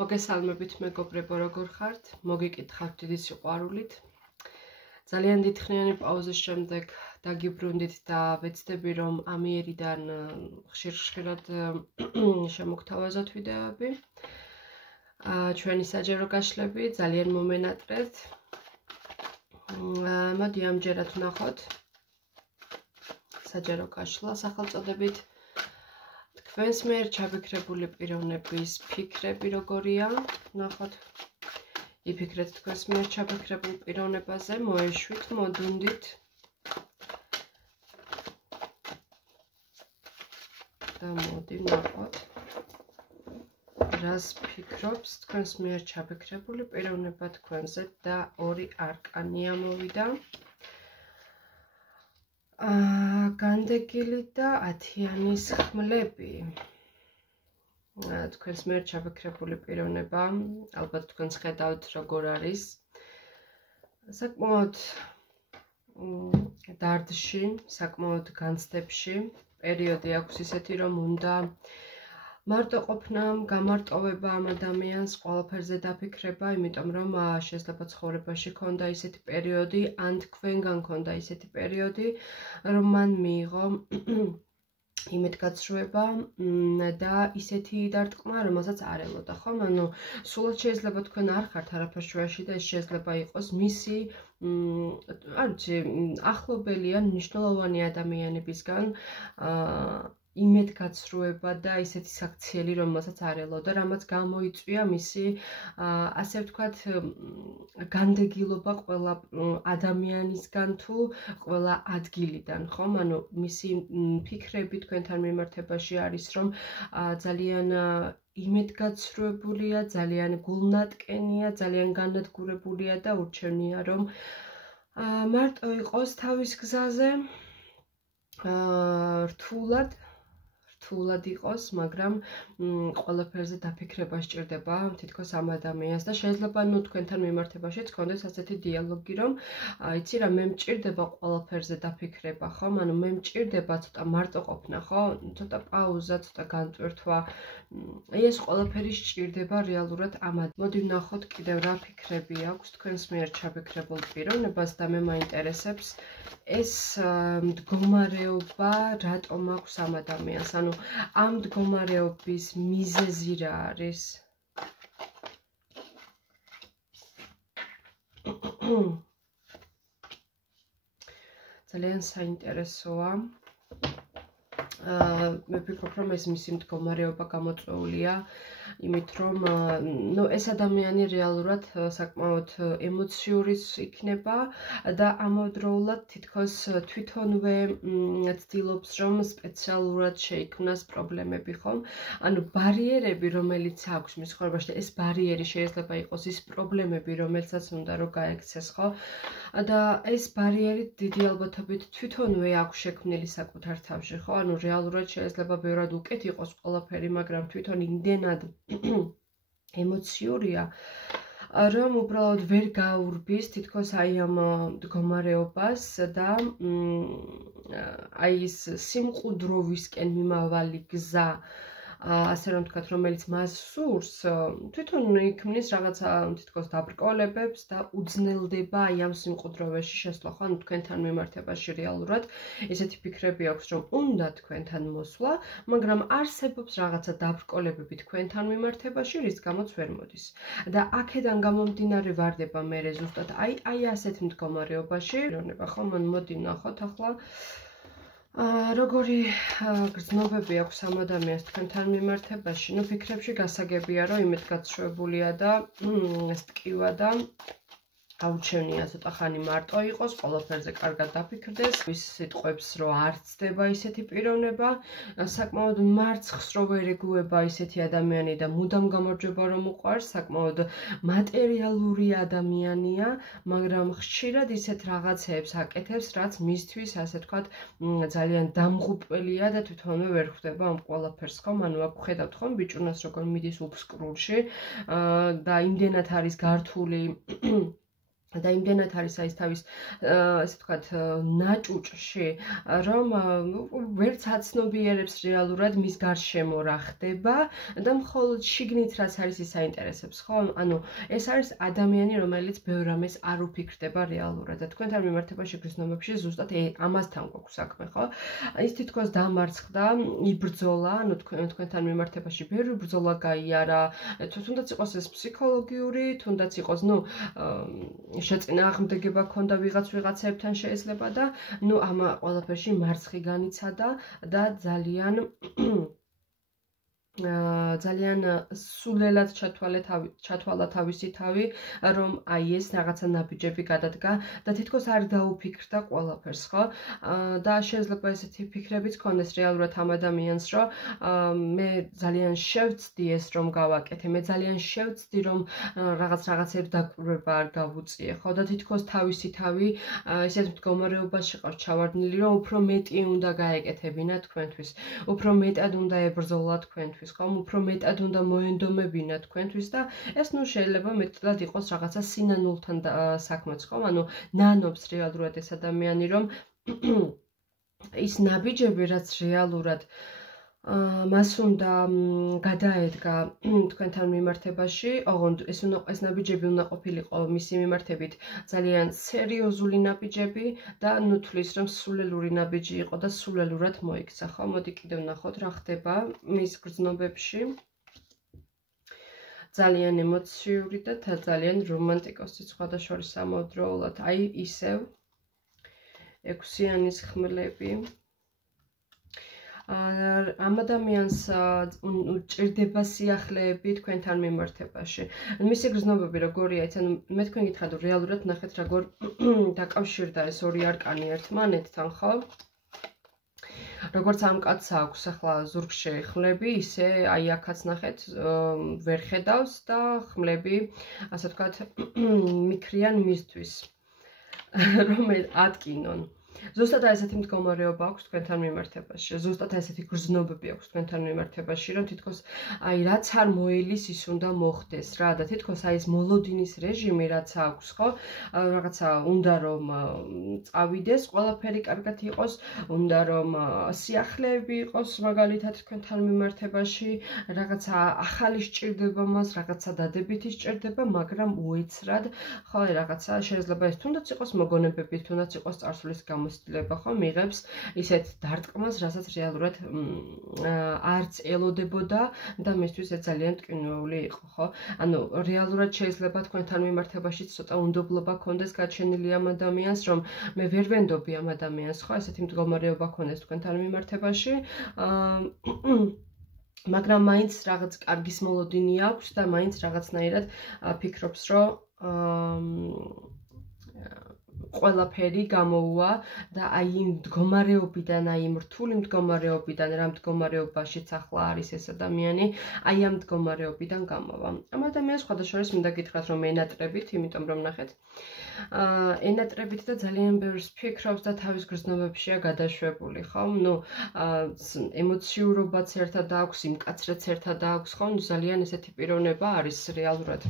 მოგესალმებით მეგობრებო, როგორ ხართ? მოგიკითხავთ დიდი სიყვარულით. ძალიან დიდხნიანი პაუზის შემდეგ დაგიბრუნდით და ვეცდები, რომ ამიერიდან ხშირ-ხშირად შემოგთავაზოთ ვიდეოები. ჩვენი საჯარო გაშლები ძალიან მომენატრეთ. მოდი ამჯერად ვნახოთ საჯარო გაშლა სახელწოდებით. თქვენს მიერ ჩაბექრებული პიროვნების ფიქრები როგორია? ნახოთ. იფიქრეთ თქვენს მიერ ჩაბექრებულ პიროვნებაზე, მოეშვით, მოდუნდით. და მოდი ნახოთ. რას ფიქრობს თქვენს მიერ ჩაბექრებული პიროვნება თქვენზე და ორი არკანი ამოვიდა. განდეგილი და ათიანის ხმლები. თქვენს მიერ ჩაბექრებული პიროვნება, ალბათ თქვენს ხედავთ როგორ არის. საკმაოდ დარდში, საკმაოდ განცდებში პერიოდი აქვს ისეთი, რომ უნდა მარტო ყოფნა, გამარტოვება ამ ადამიანს, ყველაფერზე დაფიქრება, იმიტომ რომ შეიძლება ცხოვრებაში ქონდა ისეთი პერიოდი, ან თქვენგან ქონდა ისეთი პერიოდი, რომ მან მიიღო იმედგაცრუება და ისეთი დარტყმა, რომელსაც არ ელოდა, ხომ? ანუ სულად შეიძლება თქვენ არ ხართ არაფერ შუაში და ეს შეიძლება იყოს მისი არ ვიცი, ახლობელი ან მნიშვნელოვანი ადამიანებისგან იმედგაცრუება და ისეთი საქციელი, რომელსაც არ ელოდა, რამაც გამოიწვია მისი, ასე ვთქვათ, განდეგილობა ყველა ადამიანისგან თუ ყველა ადგილიდან, ხომ? ანუ მისი ფიქრები თქვენთან მიმართებაში არის, რომ ძალიან იმედგაცრუებულია, ძალიან გულნატკენია, ძალიან განადგურებულია და ურჩევნია, რომ მარტო იყოს თავის გზაზე, რთულად იყოს, მაგრამ ყველაფერზე დაფიქრება სჭირდება თითქოს ამ ადამიანს და შეიძლება თქვენთან მიმართებაშიც გქონდეს ასეთი დიალოგი, რომ იცი რა, მე მჭირდება ყველაფერზე დაფიქრება, ხო? ანუ მე მჭირდება ცოტა მარტო ყოფნა, ხო? ცოტა პაუზა, ცოტა განტვირთვა. ეს ყველაფერი სჭირდება რეალურად ამ ადამიანს. მოდი ვნახოთ კიდევ რა ფიქრები აქვს თქვენს მიერ ჩაბექრებულ პიროვნებას და მე მაინტერესებს ეს მდგომარეობა რატომ აქვს ამ ადამიანს, ანუ ამ მდგომარეობის მიზეზი რა არის? ძალიან საინტერესოა. მე ვფიქრობ, რომ ეს მისი მდგომარეობა გამოწვეულია იმით, რომ ეს ადამიანი რეალურად საკმაოდ ემოციურიც იქნება და ამავდროულად თითქოს თვითონვე ცდილობს, რომ სპეციალურად შეიქმნას პრობლემები, ხომ? ანუ ბარიერები, რომელიც აქვს მის ცხოვრებაში, ეს ბარიერი შეიძლება იყოს ის პრობლემები, რომელსაც უნდა რომ გაექცეს, ხო? და ეს ბარიერი დიდი ალბათობით თვითონვე აქვს შექმნილი საკუთარ თავში, ხო? ანუ რეალურად შეიძლება ბევრად უკეთ იყოს ყველაფერი, მაგრამ თვითონ იმდენად ემოციურია, რომ უბრალოდ ვერ გაურბის თითქოს აი ამ მდგომარეობას და აი ეს სიმყუდროვისკენ მიმავალი გზა, ასე რომ ვთქვათ, რომელიც მას სურს, თვითონ იქმნის რაღაცა თითქოს დაბრკოლებებს და უძნელდება აი ამ სიმყუდროვეში შესვლა, ხო? ანუ თქვენთან მიმართებაში რეალურად ესეთი ფიქრები აქვს, რომ უნდა თქვენთან მოსვლა, მაგრამ არსებობს რაღაცა დაბრკოლებები თქვენთან მიმართებაში, რის გამოც ვერ მოდის. და აქედან გამომდინარე ვარდება მერე ზუსტად აი ასეთ მდგომარეობაში, ხო? მოდი ვნახოთ ახლა როგორი გრძნობები აქვს ამ ადამიანს თქვენთან მიმართებაში. ფიქრებში გასაგებია, რომ იმედგაცრუებულია და ტკივა და აუჩვენია ცოტა ხანი მარტო იყოს, ყველაფერზე კარგად დაფიქრდეს, ის სიტყვებს რომ არ ცდება ისეთი პიროვნება, საკმაოდ მარცხს რო ვერ ეგუება ისეთი ადამიანი და მუდამ გამარჯვება რომ უყვარს, საკმაოდ მატერიალური ადამიანია, მაგრამ ხშირად ისეთ რაღაცეებს აკეთებს, რაც მისთვის, ასე ვთქვათ, ძალიან დამღუპველია და თვითონვე ვერ ხვდება ამ ყველაფერს, ხომ? ანუ აქ ხედავთ ხომ ბიჭუნას როგორ მიდის უფსკრულში და იმდენად არის გართული და იმდენად არის აი თავის ესე ვთქვათ ნაჭუჭში რომ ვერც აცნობიერებს რეალურად მის გარშემო რა ხდება და მხოლოდ შიგნით რაც არის ის აინტერესებს ხო ანუ ეს არის ადამიანი რომელიც ბევრ რამეს არ უფიქრდება რეალურად და თქვენთან მიმართებაში გრძნობებში ზუსტად ამასთან გვაქვს საქმე ხო ის თითქოს დამარცხდა იბრძოლა ანუ თქვენთან მიმართებაში ბევრი ბრძოლა გაიარა თუნდაც იყოს ეს ფსიქოლოგიური თუნდაც იყოს ნუ შეწინააღმდეგება ქონდა ვიღაცებთან შეიძლება და ნუ ამ ყველაფერში მარცხი განიცადა და ძალიან სულელად ჩათვალა თავისი თავი, რომ აი ეს რაღაცა ნაბიჯები გადადგა და თითქოს არ დაუფიქრდა ყველაფერს, ხო? და შეიძლება ესეთი ფიქრებიც ქონდეს რეალურად ამ ადამიანს, რომ მე ძალიან შევცდი ეს რომ გავაკეთე, მე ძალიან შევცდი რომ რაღაცებს დაკვირვება არ გავუწიე, ხო? და თითქოს თავისი თავი ესეთ მდგომარეობაში ყავს ჩავარდნილი, რომ უფრო მეტი უნდა გაეკეთებინა თქვენთვის, უფრო მეტად უნდა ებრძოლა თქვენთვის. ხომ უფრო მეტად უნდა მოენდომებინა თქვენთვის და ეს ნუ შეიძლება მეტად იყოს რაღაცა სინანულთან საქმეც ხომ ანუ ნანობს რეალურად ეს ადამიანი რომ ის ნაბიჯები რაც რეალურად მას უნდა გადაედგა თქვენთან მიმართებაში, ოღონდ ეს ნაბიჯები უნდა ყოფილიყო მისი მიმართებით ძალიან სერიოზული ნაბიჯები და ნუ თulis რომ სულელური ნაბიჯი იყო და სულელურად მოიქცა, ხო? მოდი კიდევ ნახოთ რა ხდება მის გრძნობებში. ძალიან ემოციური და ძალიან რომანტიკოსი სხვადასხვა სამავდროულად, აი ისევ ექვსიანის ხმლები. ამ ადამიანს ჭირდება სიახლეები თქვენთან მიმართებაში. მისი გრძნობები როგორია, იცი, მე თქვენ გითხრათ, რომ რეალურად ნახეთ როგორ დაკავშირდა ეს ორი არკანი ერთმანეთთან, ხო? როგორც ამ კაცს აქვს ახლა ზურგში ხმლები, ისე აი აქაც ნახეთ, ვერ ხედავს და ხმლები, ასე ვთქვათ, მიქრიან მისთვის, რომ ატკინონ. ზუსტად ესეთი მდგომარეობა აქვს თქვენთან მიმართებაში. ზუსტად ესეთი გრძნობები აქვს თქვენთან მიმართებაში, რომ თითქოს აი რაც არ მოელის ის უნდა მოხდეს რა და თითქოს აი ეს მოლოდინის რეჟიმი რაც აქვს, ხო? რაღაცა უნდა რომ წავიდეს, ყველაფერი კარგად იყოს, უნდა რომ სიახლეები იყოს მაგალითად თქვენთან მიმართებაში, რაღაცა ახალი სჭირდება მას, რაღაცა დადებითი სჭირდება, მაგრამ უეცრად, ხო, რაღაცა შეიძლება ეს თუნდაც იყოს მოგონებებით, თუნდაც იყოს წარსულის გამოცდილება ხო მიღებს ისეთ დარტყმას, რასაც რეალურად არც ელოდებოდა და მისთვის ეს ძალიან ტკივნეული იყო, ხო? ანუ რეალურად შეიძლება თქვენთან მიმართებაში ცოტა უნდობლობა ქონდეს გაჩენილი ამ ადამიანს, რომ მე ვერ ვენდობი ამ ადამიანს, ხო? ესეთი მდგომარეობა ქონდეს თქვენთან მიმართებაში. მაგრამ მაინც რაღაც კარგის მოლოდინი აქვს და მაინც რაღაცნაირად ფიქრობს, რომ ყველაფერი გამოუვა და აი იმ მდგომარეობიდან, აი იმ რთული მდგომარეობიდან, რა მდგომარეობაშიც ახლა არის ეს ადამიანი, აი ამ მდგომარეობიდან გამოვა. ამ ადამიანს სხვადასხვა მინდა გითხრათ, რომ ენატრებით, იმიტომ რომ ნახეთ, ენატრებით და ძალიან ბევრს ფიქრობს და თავის გრძნობებშია გადაშვებული, ხო? ნუ ემოციურობაც ერთად აქვს, იმ კაცრაც ერთად აქვს, ხო? ძალიან ესეთი პიროვნება არის რეალურად.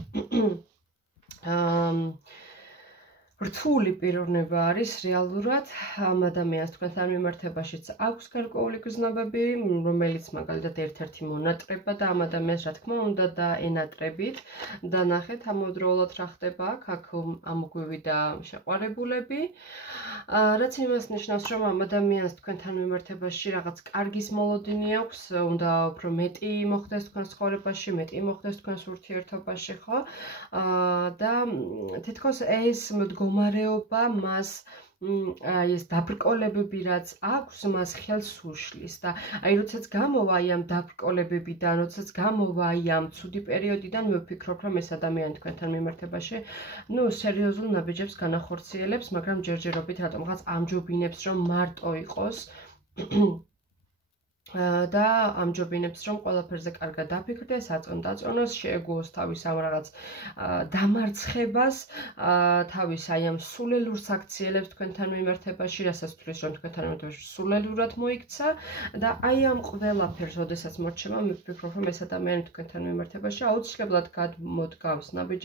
რთული პიროვნება არის რეალურად ამ ადამიანს თქვენთან მიმართებაშიც აქვს გარკვეული გრძნობები, რომელიც მაგალითად ერთ-ერთი მონატრება და ამ ადამიანს რა თქმა უნდა და ენატრებით და ნახეთ ამავდროულად რა ხდება აქ ამგვივი და შეყვარებულები, რაც იმას ნიშნავს, რომ ამ ადამიანს თქვენთან მიმართებაში რაღაც კარგის მოლოდინი აქვს, უნდა უფრო მეტი მოხდეს თქვენს ცხოვრებაში, მეტი მოხდეს თქვენს ურთიერთობაში, ხო? და თითქოს ეს მდგომარეობა მას აი ეს დაბრკოლებები რაც აქვს, მას ხელს უშლის და აი როდესაც გამოვა აი ამ დაბრკოლებებიდან, როდესაც გამოვა აი ამ ცუდი პერიოდიდან, მე ვფიქრობ, რომ ეს ადამიანი თქვენთან მიმართებაში, ნუ სერიოზულ ნაბიჯებს განახორციელებს, მაგრამ ჯერჯერობით რატომღაც ამჯობინებს, რომ მარტო იყოს და ამჯობინებს, რომ ყველაფერზე კარგად დაფიქრდეს, აწონ-დაწონოს, შეეგუოს თავის ამ რაღაც დამარცხებას, თავის აი ამ სულელურს აქციელებს თქვენთან მიმართებაში, რასაც თulis რომ თქვენთან მიმართებაში სულელურად მოიქცა და აი ამ ყველაფერს, როდესაც მორჩება, მე ვფიქრობ, რომ ეს ადამიანი თქვენთან მიმართებაში აუცილებლად გადმოდგავს ნაბიჯებს